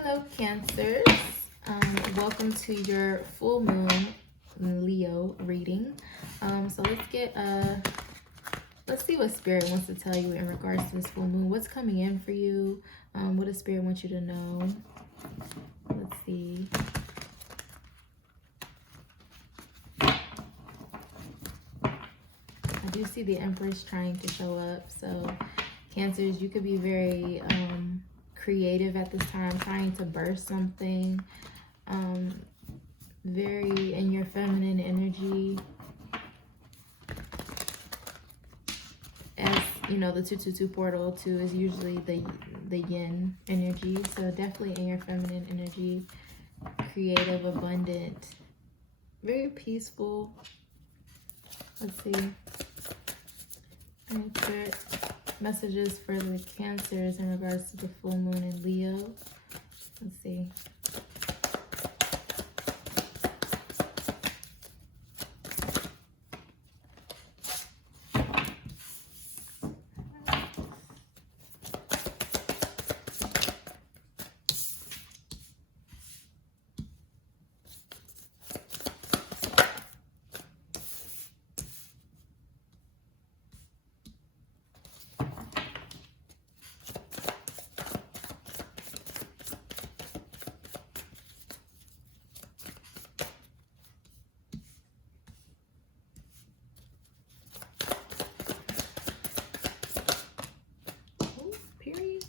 Hello, Cancers. Welcome to your full moon Leo reading. So let's see what Spirit wants to tell you in regards to this full moon. What's coming in for you? What does Spirit want you to know? Let's see. I do see the Empress trying to show up. So Cancers, you could be very creative at this time, trying to burst something. Very in your feminine energy. As you know, the 222 portal too is usually the yin energy. So definitely in your feminine energy, creative, abundant, very peaceful. Let's see. Alright, Spirit, messages for the Cancers in regards to the full moon in Leo. Let's see. Period.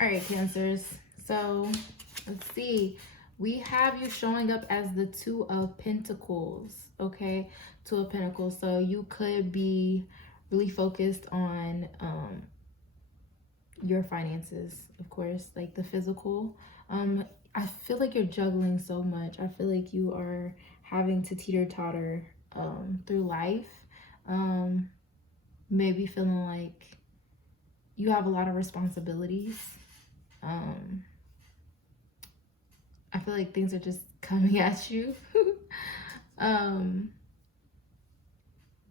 All right, Cancers. So let's see. We have you showing up as the Two of Pentacles, okay? Two of Pentacles. So you could be really focused on your finances, of course, like the physical. I feel like you're juggling so much. I feel like you are having to teeter-totter through life. Maybe feeling like you have a lot of responsibilities. I feel like things are just coming at you.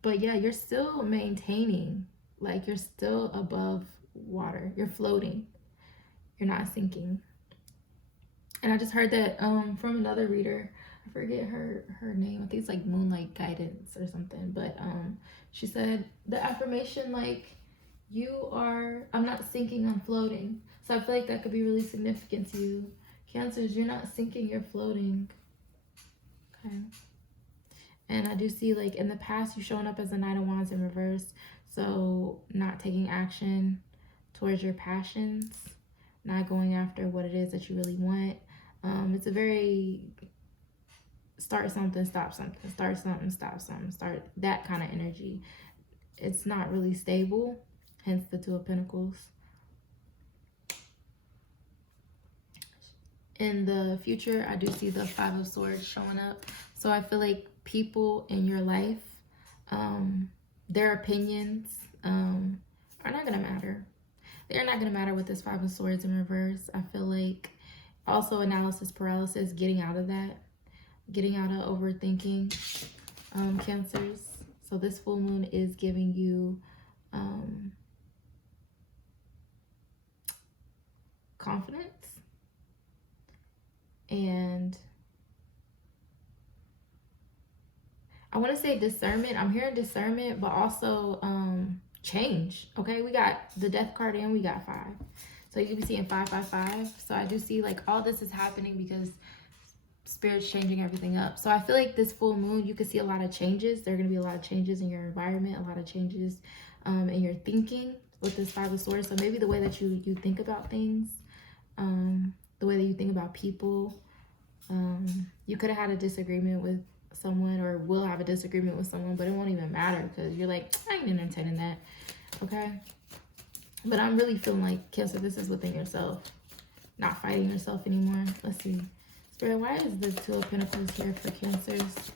But yeah, you're still maintaining, like you're still above water. You're floating. You're not sinking. And I just heard that from another reader. I forget her name. I think it's like Moonlight Guidance or something. But she said the affirmation, like, I'm not sinking, I'm floating. So I feel like that could be really significant to you. Cancers, you're not sinking, you're floating. Okay. And I do see, like, in the past, you showing up as a Knight of Wands in reverse. So not taking action towards your passions, not going after what it is that you really want. It's a very start something, stop something, start something, stop something, start that kind of energy. It's not really stable, hence the Two of Pentacles. In the future, I do see the Five of Swords showing up. So I feel like people in your life, their opinions are not going to matter. They're not going to matter with this Five of Swords in reverse. I feel like also analysis paralysis, getting out of that, getting out of overthinking, Cancers. So this full moon is giving you confidence. And I want to say discernment. I'm hearing discernment, but also change. Okay, we got the Death card and we got 5. So you can be seeing 555. So I do see like all this is happening because Spirit's changing everything up. So I feel like this full moon, you can see a lot of changes. There are going to be a lot of changes in your environment, a lot of changes in your thinking with this Five of Swords. So maybe the way that you think about things, the way that you think about people. You could have had a disagreement with someone, or will have a disagreement with someone, but it won't even matter because you're like, I ain't entertaining that. Okay? But I'm really feeling like, Cancer, this is within yourself. Not fighting yourself anymore. Let's see. Spirit, why is the Two of Pentacles here for Cancers?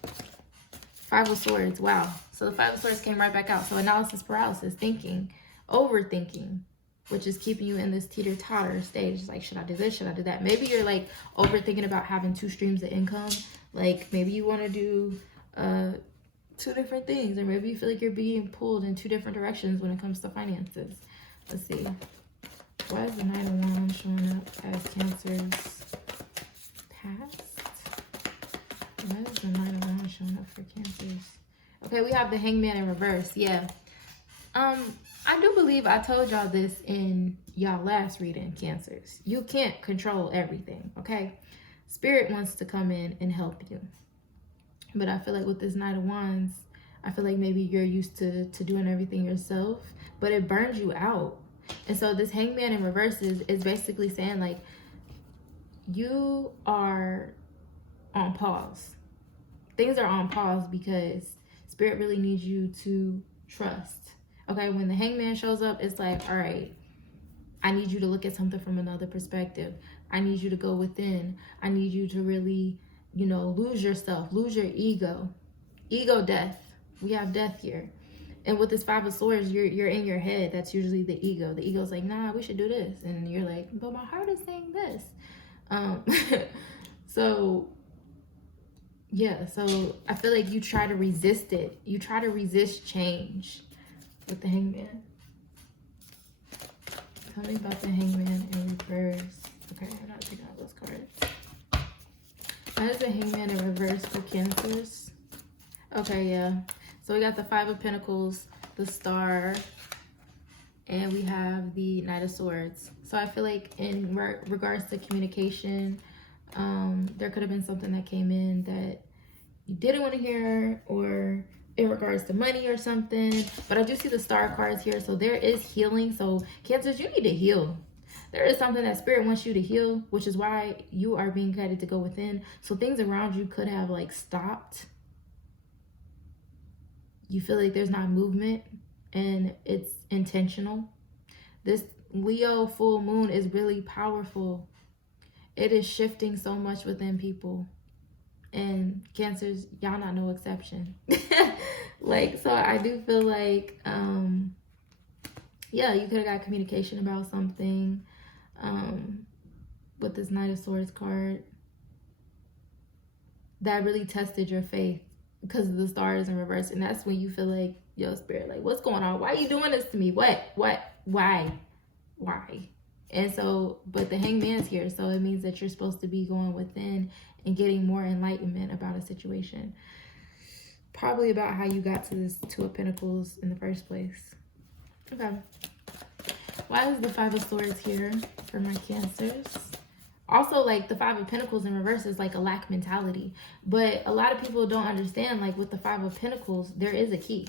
Five of Swords. Wow. So the Five of Swords came right back out. So analysis paralysis, thinking, overthinking, which is keeping you in this teeter-totter stage. Like, should I do this? Should I do that? Maybe you're like overthinking about having 2 streams of income. Like, maybe you want to do 2 different things, or maybe you feel like you're being pulled in 2 different directions when it comes to finances. Let's see. Why is the Knight of Wands showing up as Cancer's past? Why is the Knight of Wands showing up for Cancers? Okay, we have the Hangman in reverse. Yeah. I do believe I told y'all this in y'all last reading, Cancers. You can't control everything, okay? Spirit wants to come in and help you. But I feel like with this Knight of Wands, I feel like maybe you're used to doing everything yourself, but it burns you out. And so this Hangman in reverse is basically saying, like, you are on pause. Things are on pause because Spirit really needs you to trust. Okay, when the Hangman shows up, it's like, all right, I need you to look at something from another perspective. I need you to go within. I need you to really, you know, lose yourself, lose your ego. Ego death. We have death here. And with this Five of Swords, you're in your head. That's usually the ego. The ego's like, nah, we should do this. And you're like, but my heart is saying this. So yeah, so I feel like you try to resist it. You try to resist change with the Hangman. Tell me about the Hangman in reverse. Okay, I'm not taking out those cards. Why is the Hangman in reverse for Cancers? Okay, yeah. So we got the Five of Pentacles, the Star, and we have the Knight of Swords. So I feel like in regards to communication, there could have been something that came in that you didn't want to hear, or in regards to money or something. But I do see the Star cards here, so there is healing. So Cancers, you need to heal. There is something that Spirit wants you to heal, which is why you are being guided to go within. So things around you could have like stopped. You feel like there's not movement and it's intentional. This Leo full moon is really powerful. It is shifting so much within people. And Cancers, y'all not no exception. Like, so I do feel like, yeah, you could have got communication about something with this Knight of Swords card that really tested your faith because the Star is in reverse. And that's when you feel like, yo, Spirit, like, what's going on? Why are you doing this to me? What, why? And so, but the Hangman's here, so it means that you're supposed to be going within and getting more enlightenment about a situation. Probably about how you got to this Two of Pentacles in the first place. Okay. Why is the Five of Swords here for my Cancers? Also, like, the Five of Pentacles in reverse is like a lack mentality. But a lot of people don't understand, like, with the Five of Pentacles, there is a key.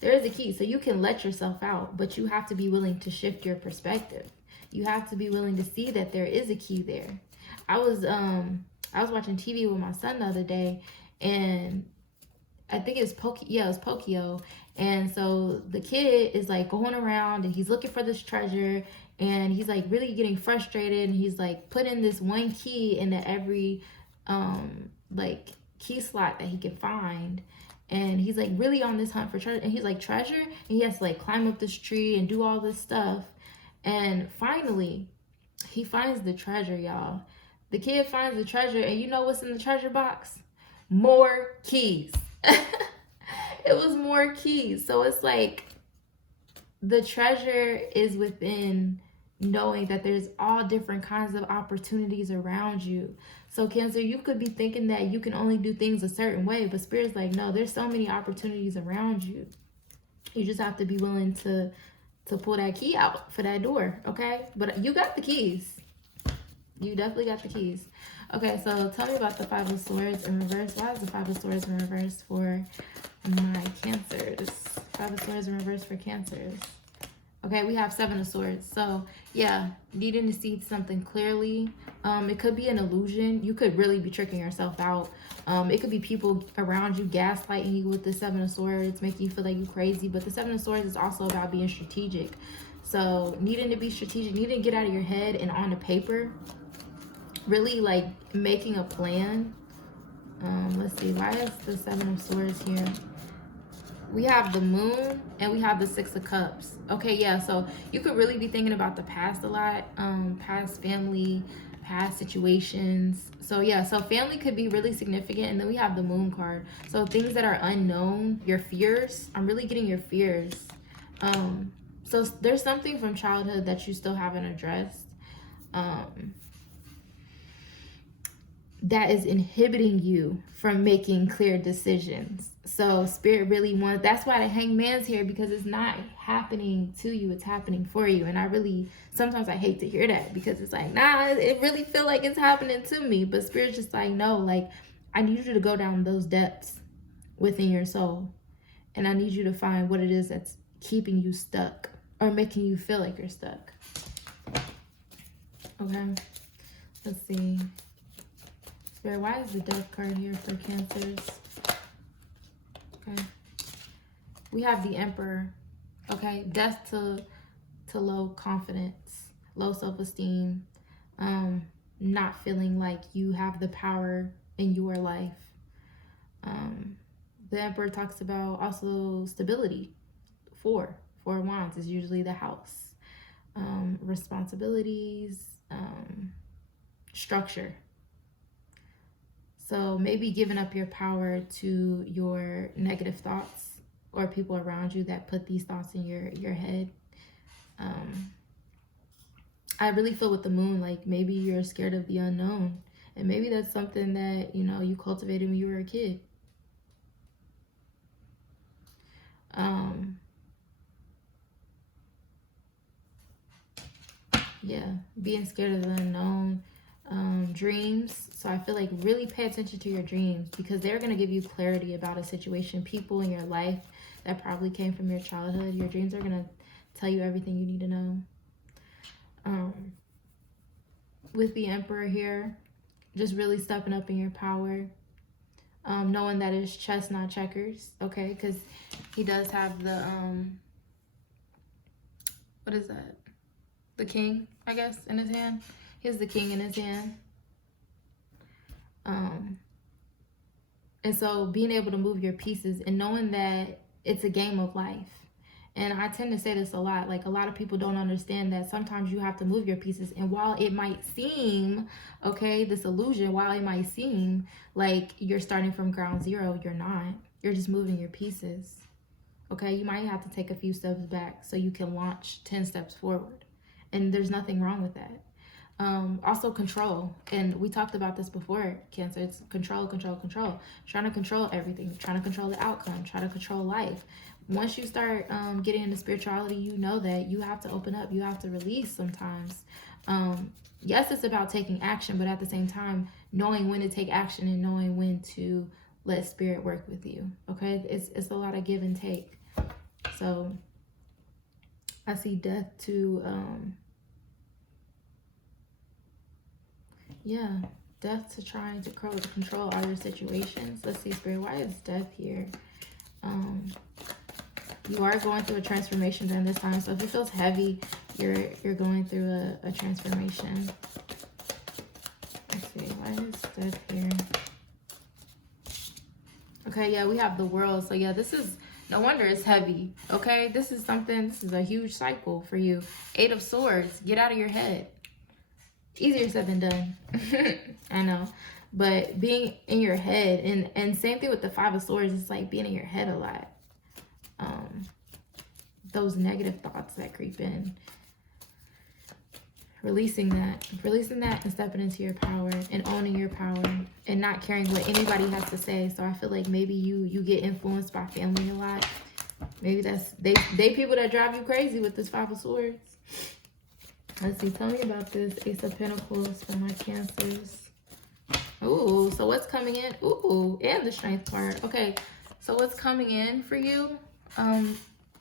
There is a key. So you can let yourself out, but you have to be willing to shift your perspective. You have to be willing to see that there is a key there. I was watching TV with my son the other day, and I think it was Pokio. And so the kid is like going around and he's looking for this treasure, and he's like really getting frustrated, and he's like putting this one key into every like key slot that he can find. And he's like really on this hunt for treasure, and he's like, treasure? And he has to like climb up this tree and do all this stuff. And finally, he finds the treasure, y'all. The kid finds the treasure, and you know what's in the treasure box? More keys. It was more keys. So it's like the treasure is within knowing that there's all different kinds of opportunities around you. So Cancer, you could be thinking that you can only do things a certain way, but Spirit's like, no, there's so many opportunities around you. You just have to be willing to pull that key out for that door, okay? But you got the keys. You definitely got the keys. Okay, so tell me about the Five of Swords in reverse. Why is the Five of Swords in reverse for my Cancers? Five of Swords in reverse for Cancers. Okay, we have Seven of Swords. So, yeah, needing to see something clearly. It could be an illusion. You could really be tricking yourself out. It could be people around you gaslighting you with the Seven of Swords, making you feel like you're crazy. But the Seven of Swords is also about being strategic. So, needing to be strategic, needing to get out of your head and on the paper. Really, like, making a plan Let's see, why is the Seven of Swords here? We have the Moon and we have the Six of Cups. Okay, yeah, so you could really be thinking about the past a lot, past family, past situations. So yeah, so family could be really significant. And then we have the Moon card. So things that are unknown, your fears. I'm really getting your fears. So there's something from childhood that you still haven't addressed. That is inhibiting you from making clear decisions. So spirit really wants, that's why the Hangman's here, because it's not happening to you, it's happening for you. And I really, sometimes I hate to hear that, because it's like, nah, it really feel like it's happening to me. But spirit's just like, no, like, I need you to go down those depths within your soul. And I need you to find what it is that's keeping you stuck or making you feel like you're stuck. Okay, let's see. Spirit, why is the Death card here for Cancers? Okay. We have the Emperor. Okay. Death to low confidence, low self-esteem, not feeling like you have the power in your life. The Emperor talks about also stability. Four of Wands is usually the house. Responsibilities, structure. So maybe giving up your power to your negative thoughts or people around you that put these thoughts in your head. I really feel with the Moon, like maybe you're scared of the unknown. And maybe that's something that, you know, you cultivated when you were a kid. Yeah, being scared of the unknown. Dreams. So I feel like really pay attention to your dreams, because they're going to give you clarity about a situation, people in your life that probably came from your childhood. Your dreams are going to tell you everything you need to know. With the Emperor here, just really stepping up in your power. Knowing that it's chess, not checkers. Okay, because he does have the, what is that? The King, I guess, in his hand. He has the King in his hand. And so being able to move your pieces and knowing that it's a game of life. And I tend to say this a lot, like a lot of people don't understand that sometimes you have to move your pieces. And while it might seem, okay, this illusion, while it might seem like you're starting from ground zero, you're not. You're just moving your pieces. Okay, you might have to take a few steps back so you can launch 10 steps forward. And there's nothing wrong with that. Also control, and we talked about this before, Cancer. It's control. Trying to control everything, trying to control the outcome, trying to control life. Once you start getting into spirituality, you know that you have to open up, you have to release sometimes. Yes, it's about taking action, but at the same time, knowing when to take action and knowing when to let spirit work with you. Okay, it's a lot of give and take. So I see death to yeah, death to trying to control all your situations. Let's see, Spirit, why is death here? You are going through a transformation during this time. So if it feels heavy, you're going through a transformation. Let's see, why is death here? Okay, yeah, we have the World. So yeah, this is, no wonder it's heavy. Okay, this is a huge cycle for you. 8 of Swords, get out of your head. Easier said than done. I know. But being in your head, and same thing with the 5 of Swords, it's like being in your head a lot. Those negative thoughts that creep in. Releasing that and stepping into your power and owning your power and not caring what anybody has to say. So I feel like maybe you get influenced by family a lot. Maybe that's, they people that drive you crazy with this 5 of Swords. Let's see, tell me about this Ace of Pentacles for my Cancers. Ooh, so what's coming in? Ooh, and the Strength card. Okay, so what's coming in for you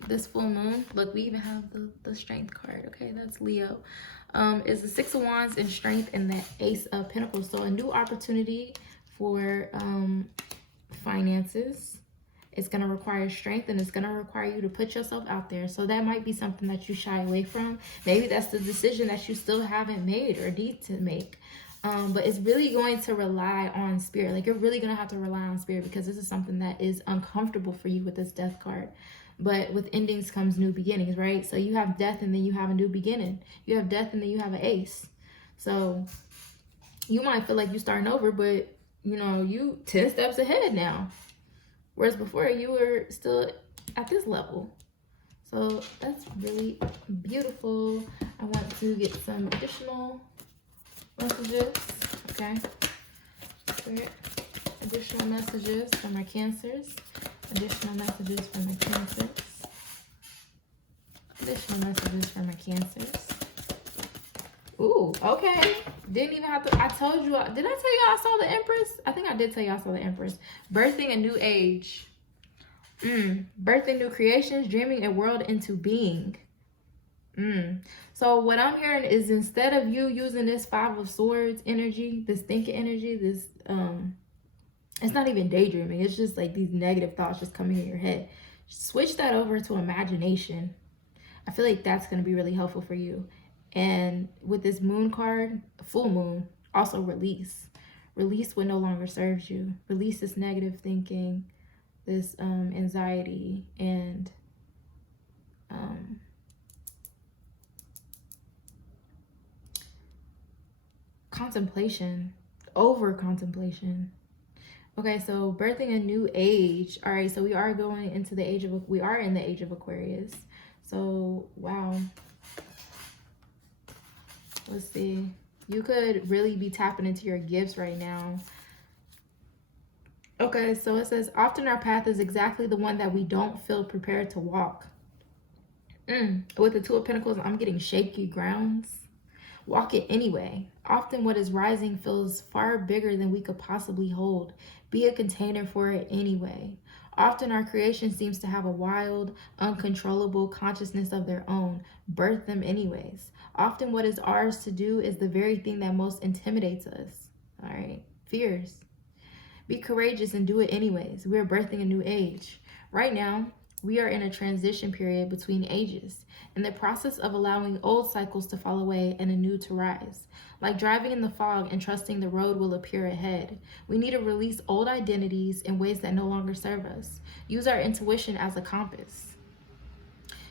this full moon? Look, we even have the Strength card. Okay, that's Leo. Is the 6 of Wands and Strength and the Ace of Pentacles. So a new opportunity for finances. It's going to require strength, and it's going to require you to put yourself out there. So that might be something that you shy away from. Maybe that's the decision that you still haven't made or need to make. But it's really going to rely on spirit. Like, you're really going to have to rely on spirit, because this is something that is uncomfortable for you with this death card. But with endings comes new beginnings, right? So you have death and then you have a new beginning. You have death and then you have an ace. So you might feel like you're starting over, but you know, you 10 steps ahead now. Whereas before you were still at this level. So that's really beautiful. I want to get some additional messages, okay? Spirit, additional messages for my Cancers. Additional messages for my Cancers. Additional messages for my Cancers. Ooh, okay. Didn't even have to, I told you, did I tell you I saw the Empress? I think I did tell you I saw the Empress. Birthing a new age. Birthing new creations, dreaming a world into being. So what I'm hearing is, instead of you using this Five of Swords energy, this thinking energy, this, it's not even daydreaming. It's just like these negative thoughts just coming in your head. Switch that over to imagination. I feel like that's going to be really helpful for you. And with this moon card, full moon, also release. Release what no longer serves you. Release this negative thinking, this anxiety, and contemplation, over contemplation. Okay, so birthing a new age. All right, so we are going into the age of, we are in the age of Aquarius. So, wow. Let's see. You could really be tapping into your gifts right now. Okay, so it says, often our path is exactly the one that we don't feel prepared to walk. With the Two of Pentacles, I'm getting shaky grounds. Walk it anyway. Often what is rising feels far bigger than we could possibly hold. Be a container for it anyway. Often our creation seems to have a wild, uncontrollable consciousness of their own. Birth them anyways. Often what is ours to do is the very thing that most intimidates us. All right. Fears. Be courageous and do it anyways. We are birthing a new age. Right now, we are in a transition period between ages, in the process of allowing old cycles to fall away and a new to rise. Like driving in the fog and trusting the road will appear ahead. We need to release old identities in ways that no longer serve us. Use our intuition as a compass.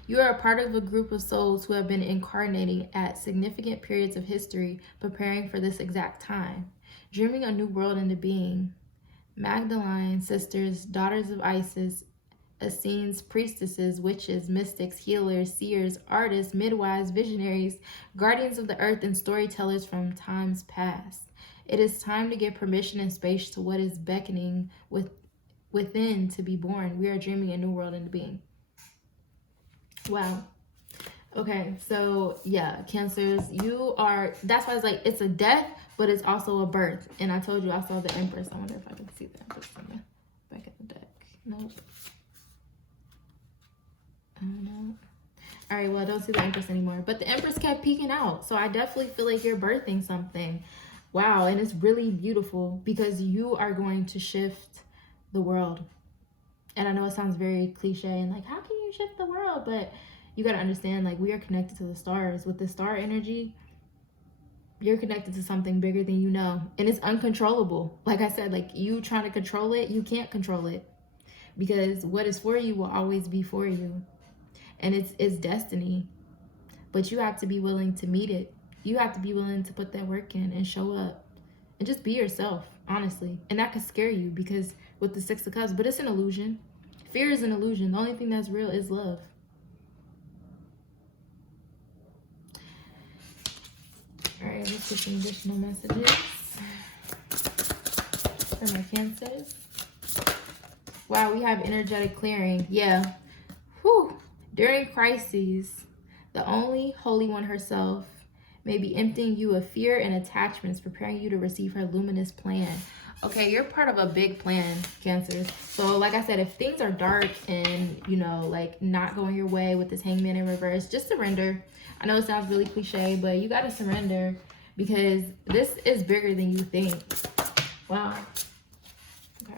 You are a part of a group of souls who have been incarnating at significant periods of history, preparing for this exact time. Dreaming a new world into being. Magdalene sisters, daughters of Isis, Essenes, priestesses, witches, mystics, healers, seers, artists, midwives, visionaries, guardians of the earth, and storytellers from times past. It is time to give permission and space to what is beckoning within to be born. We are dreaming a new world into being. Wow. Okay, so yeah, Cancers, you are, that's why it's like, it's a death, but it's also a birth. And I told you I saw the Empress. I wonder if I can see the Empress on the back of the deck. Nope. I don't know. All right, well, I don't see the Empress anymore, but the Empress kept peeking out. So I definitely feel like you're birthing something. Wow, and it's really beautiful because you are going to shift the world. And I know it sounds very cliche and like, how can you shift the world? But you got to understand, like, we are connected to the stars. With the star energy, you're connected to something bigger than you know. And it's uncontrollable. Like I said, like, you trying to control it, you can't control it. Because what is for you will always be for you. And it's destiny. But you have to be willing to meet it. You have to be willing to put that work in and show up. And just be yourself, honestly. And that could scare you because with the Six of Cups, but it's an illusion. Fear is an illusion. The only thing that's real is love. All right, let's get some additional messages for my Cancers. Wow, we have energetic clearing. Yeah. Whew. During crises, the only Holy One herself may be emptying you of fear and attachments, preparing you to receive her luminous plan. Okay, you're part of a big plan, Cancers. So like I said, if things are dark and, you know, like not going your way with this Hangman in reverse, just surrender. I know it sounds really cliche, but you got to surrender because this is bigger than you think. Wow. Okay.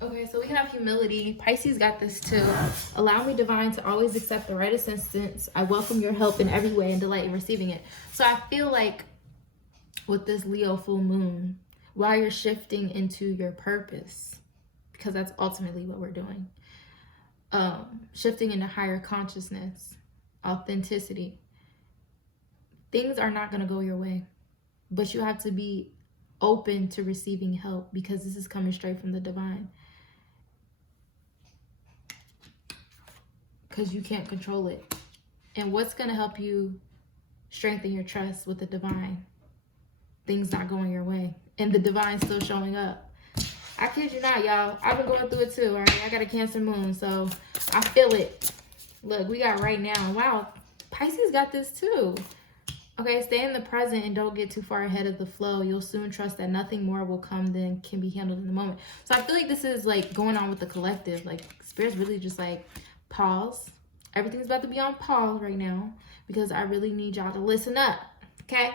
Okay, so we have humility. Pisces got this too. Allow me, divine, to always accept the right assistance. I welcome your help in every way and delight in receiving it. So I feel like with this Leo full moon, while you're shifting into your purpose, because that's ultimately what we're doing, shifting into higher consciousness, authenticity, things are not going to go your way, but you have to be open to receiving help, because this is coming straight from the divine, because you can't control it. And what's going to help you strengthen your trust with the divine? Things not going your way and the divine still showing up. I kid you not, y'all. I've been going through it too. All right, I got a Cancer moon, so I feel it. Look, we got right now. Wow, Pisces got this too. Okay, stay in the present and don't get too far ahead of the flow. You'll soon trust that nothing more will come than can be handled in the moment. So I feel like this is like going on with the collective. Like Spirit's really just like, pause. Everything's about to be on pause right now, because I really need y'all to listen up. Okay?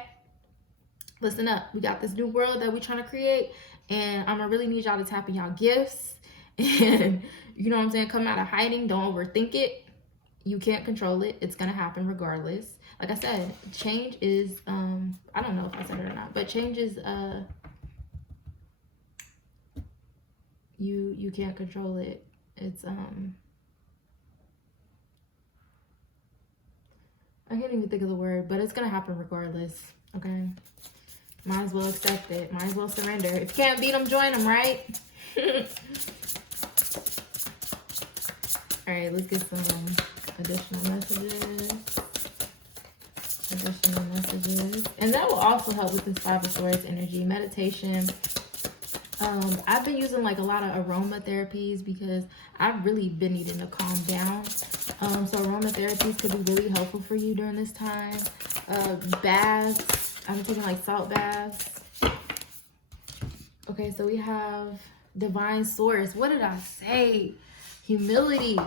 Listen up. We got this new world that we're trying to create, and I'm gonna really need y'all to tap in y'all gifts and, you know what I'm saying, come out of hiding. Don't overthink it. You can't control it. It's gonna happen regardless. Like I said, change is I don't know if I said it or not, but change is you can't control it. It's I can't even think of the word, but it's gonna happen regardless. Okay, might as well accept it. Might as well surrender. If you can't beat them, join them, right? All right, let's get some additional messages. And that will also help with this Five of Swords energy. Meditation. I've been using like a lot of aromatherapies because I've really been needing to calm down. So aromatherapies could be really helpful for you during this time. Baths. I'm taking like salt baths. Okay, so we have divine source. What did I say? Humility.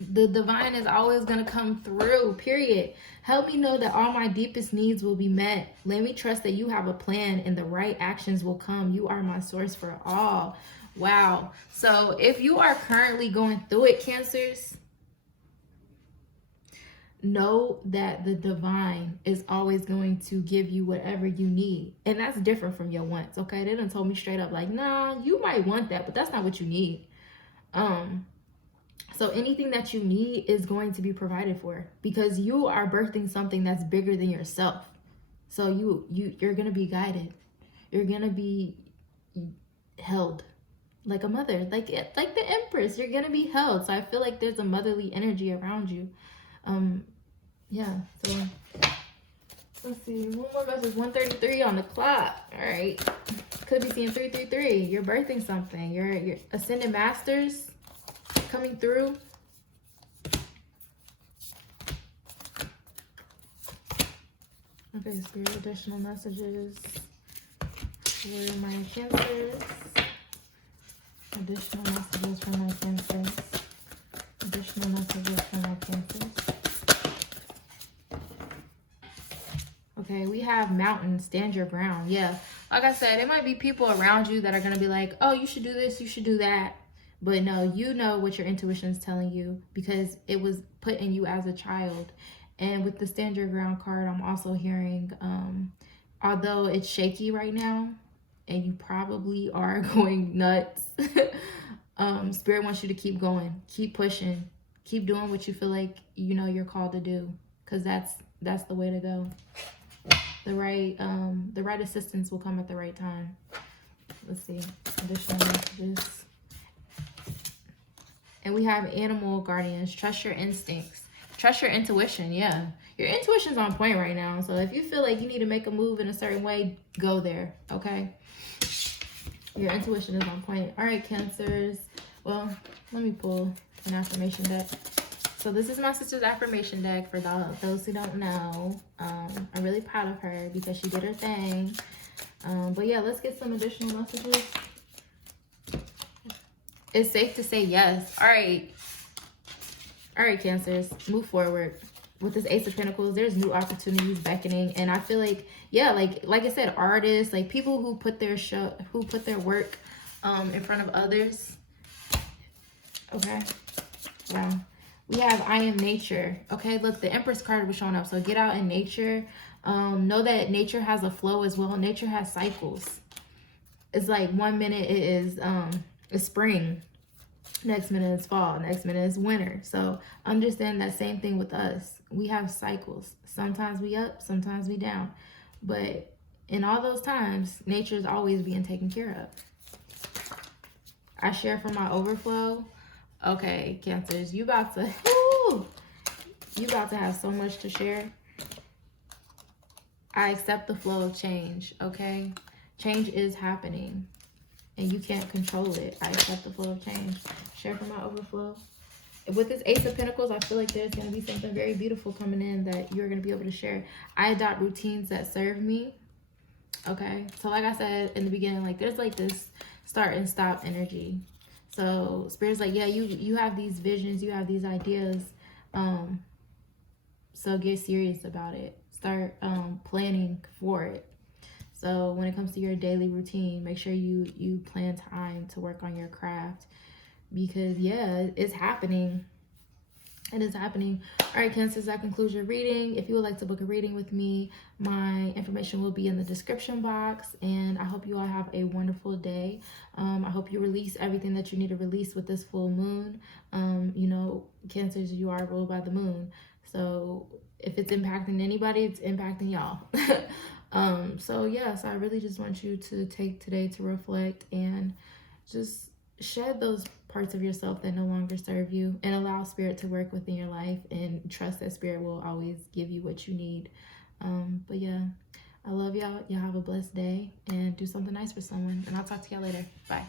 The divine is always going to come through, period. Help me know that all my deepest needs will be met. Let me trust that you have a plan and the right actions will come. You are my source for all. Wow. So if you are currently going through it, Cancers, know that the divine is always going to give you whatever you need. And that's different from your wants, okay? They done told me straight up, like, nah, you might want that, but that's not what you need. So anything that you need is going to be provided for, because you are birthing something that's bigger than yourself. So you're going to be guided. You're going to be held like a mother, like the Empress. You're going to be held. So I feel like there's a motherly energy around you. Yeah, so let's see, one more message. 1:33 on the clock. All right, could be seeing 333. You're birthing something. Your ascended masters coming through. Okay, Spirit, additional messages for my Cancers. Additional messages for my Cancers. Additional messages for my Cancers. Okay, we have mountain, stand your ground. Yeah, like I said, it might be people around you that are going to be like, oh, you should do this, you should do that. But no, you know what your intuition is telling you, because it was put in you as a child. And with the stand your ground card, I'm also hearing, although it's shaky right now, and you probably are going nuts, Spirit wants you to keep going, keep pushing, keep doing what you feel like, you know, you're called to do, because that's the way to go. The right assistance will come at the right time. Let's see, additional messages. And we have animal guardians. Trust your instincts. Trust your intuition. Yeah, your intuition's on point right now. So if you feel like you need to make a move in a certain way, go there. Okay, your intuition is on point. All right, Cancers. Well, let me pull an affirmation deck. So this is my sister's affirmation deck for those who don't know. I'm really proud of her because she did her thing. But yeah, let's get some additional messages. It's safe to say yes. All right, Cancers, move forward. With this Ace of Pentacles, there's new opportunities beckoning, and I feel like, yeah, like I said, artists, like people who put their work in front of others. Okay. Wow. We have I am nature. Okay, look, the Empress card was showing up. So get out in nature. Know that nature has a flow as well. Nature has cycles. It's like 1 minute it is it's spring, next minute is fall, next minute is winter. So understand that same thing with us. We have cycles. Sometimes we up, sometimes we down. But in all those times, nature is always being taken care of. I share from my overflow. Okay, Cancers, you about to you about to have so much to share. I accept the flow of change, okay? Change is happening and you can't control it. I accept the flow of change. Share from my overflow. With this Ace of Pentacles, I feel like there's going to be something very beautiful coming in that you're going to be able to share. I adopt routines that serve me. Okay, so like I said in the beginning, like there's like this start and stop energy. So Spirit's like, yeah, you have these visions, you have these ideas. So get serious about it. Start planning for it. So when it comes to your daily routine, make sure you plan time to work on your craft, because yeah, it's happening. It is happening. All right, Cancers, that concludes your reading. If you would like to book a reading with me, my information will be in the description box. And I hope you all have a wonderful day. I hope you release everything that you need to release with this full moon. You know, Cancers, you are ruled by the moon. So if it's impacting anybody, it's impacting y'all. So yeah, so I really just want you to take today to reflect and just shed those parts of yourself that no longer serve you, and allow Spirit to work within your life, and trust that Spirit will always give you what you need. But yeah, I love y'all. Y'all have a blessed day and do something nice for someone, and I'll talk to y'all later. Bye.